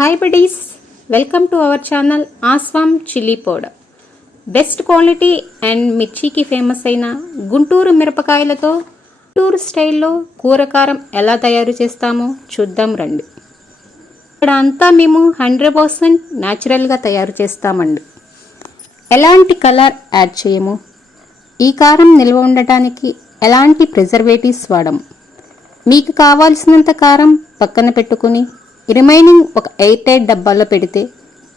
Hi buddies, welcome to our channel Aswam Chili Powder. Best quality and మిర్చికి famous అయిన గుంటూరు మిరపకాయలతో గుంటూరు స్టైల్లో కూరకారం ఎలా తయారు చేస్తామో చూద్దాం రండి. ఇక్కడ అంతా మేము 100% న్యాచురల్గా తయారు చేస్తామండి. ఎలాంటి కలర్ యాడ్ చేయము. ఈ కారం నిల్వ ఉండటానికి ఎలాంటి ప్రిజర్వేటివ్స్ వాడము. మీకు కావాల్సినంత కారం పక్కన పెట్టుకుని రిమైనింగ్ ఒక ఎయిర్ టైట్ డబ్బాలో పెడితే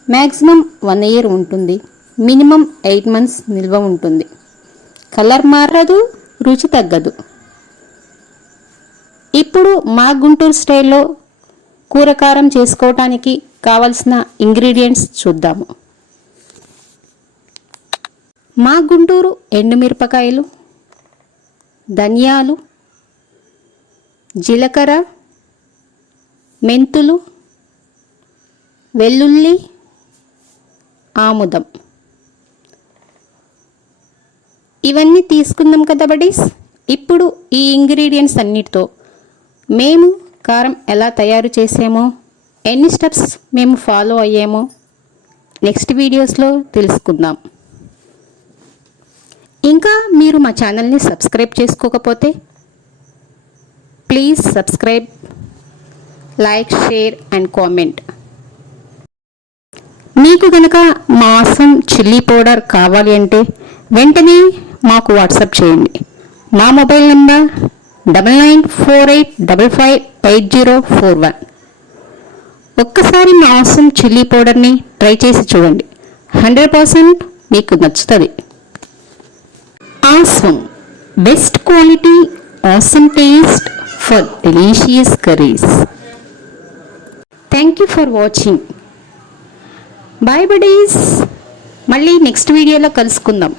మ్యాక్సిమం 1 year ఉంటుంది. మినిమం 8 months నిల్వ ఉంటుంది. కలర్ మారదు, రుచి తగ్గదు. ఇప్పుడు మా గుంటూరు స్టైల్లో కూరకారం చేసుకోవటానికి కావలసిన ఇంగ్రీడియంట్స్ చూద్దాము. మా గుంటూరు ఎండుమిరపకాయలు, ధనియాలు, జీలకర్ర, మెంతులు, వెల్లుల్లి, ఆముదం ఇవన్నీ తీసుకుందాం కదా బడీస్. ఇప్పుడు ఈ ఇంగ్రీడియంట్స్ అన్నిటితో మేము కారం ఎలా తయారు చేసామో, ఎన్ని స్టెప్స్ మేము ఫాలో అయ్యామో నెక్స్ట్ వీడియోస్లో తెలుసుకుందాం. ఇంకా మీరు మా ఛానల్ని సబ్స్క్రైబ్ చేసుకోకపోతే please subscribe, like, share and comment. మీకు కనుక మా ఆసమ్ చిల్లీ పౌడర్ కావాలి అంటే వెంటనే మాకు వాట్సాప్ చేయండి. మా మొబైల్ నెంబర్ 9948558041. ఒక్కసారి మా ఆసమ్ చిల్లీ పౌడర్ని ట్రై చేసి చూడండి, 100% మీకు నచ్చుతుంది. Awesome best quality, awesome taste for delicious curries. Thank you for watching. Bye buddies. మళ్ళీ నెక్స్ట్ వీడియోలో కలుసుకుందాం.